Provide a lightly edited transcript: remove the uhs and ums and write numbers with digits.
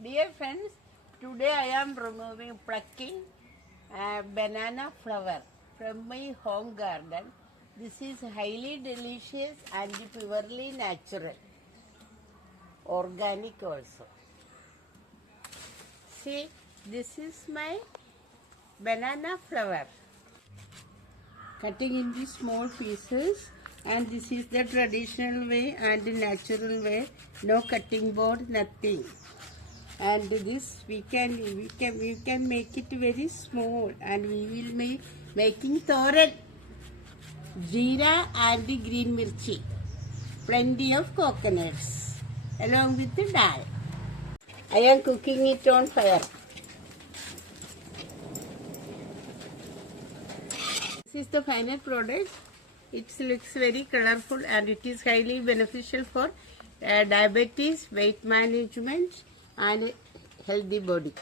Dear friends, today I am plucking a banana flower from my home garden. This is highly delicious and purely natural, organic also. See, this is my banana flower. Cutting into small pieces, and this is the traditional way and the natural way. No cutting board, nothing. And this we can make it very small, and we will be making thoran, jeera and the green mirchi, plenty of coconuts along with the dal. I am cooking it on fire. This is the final product. It looks very colorful and it is highly beneficial for diabetes, weight management and healthy body.